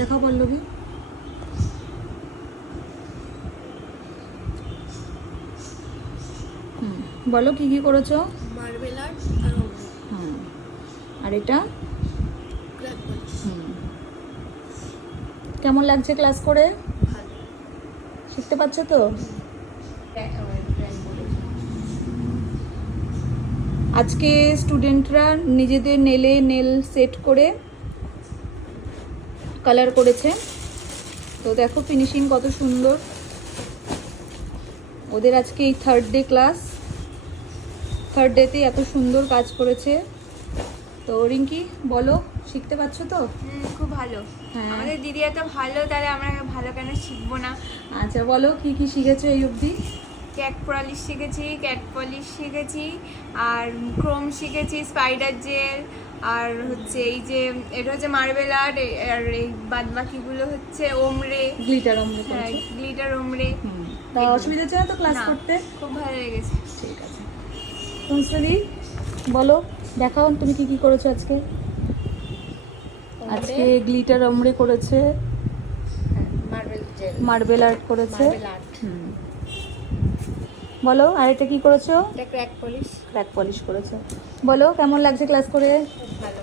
দেখাও পল্লবী। বলো কি কি করেছো? মার্বেল আর্ট আর অমনি। আর এটা ক্র্যাক পলিশ। কেমন লাগছে ক্লাস করে? ভালো। শিখতে পারছো তো? আজকে স্টুডেন্টরা নিজেদের নেল সেট করে কালার করেছে, তো দেখো ফিনিশিং কত সুন্দর। ওদের আজকে এই থার্ড ডেতেই এত সুন্দর কাজ করেছে। তো রিঙ্কি বলো, শিখতে পারছো তো? খুব ভালো। হ্যাঁ। আমাদের দিদি এত ভালো, তাহলে আমরা ভালো কেন শিখবো না? আচ্ছা বলো কি কি শিখেছো এই অবধি? ক্যাট পলিশ শিখেছি, ক্যাট পলিশ শিখেছি, আর ক্রোম শিখেছি, স্পাইডার জেল, আর হচ্ছে এই যে এটা হচ্ছে মার্বেল আর্ট, আর এই বাদ বাকিগুলো হচ্ছে ওমরে। গ্লিটার অমরে হ্যাঁ, করেছো? গ্লিটার ওমরে। তা অসুবিধা হচ্ছে না তো ক্লাস না, করতে? খুব ভালো লেগেছে। ঠিক আছে। তুমসদি বলো, দেখাও তুমি কি কি করেছো আজকে? আজকে গ্লিটার অমরে করেছে, মার্বেল জেল। মার্বেল আর্ট করেছে। Marble art. বলো আর এটা কি করেছো? এটা ক্র্যাক পলিশ। ক্র্যাক পলিশ করেছো। বলো কেমন লাগছে ক্লাস করে? খুব ভালো।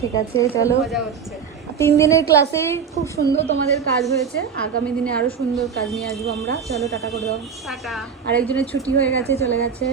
ঠিক আছে চলো। মজা হচ্ছে। 3 দিনের ক্লাসেই খুব সুন্দর তোমাদের কাজ হয়েছে, আগামী দিনে আরো সুন্দর কাজ নিয়ে আসবো আমরা। চলো টাটা করে দাও। টাটা। আর একজনের ছুটি হয়ে গেছে, চলে গেছে।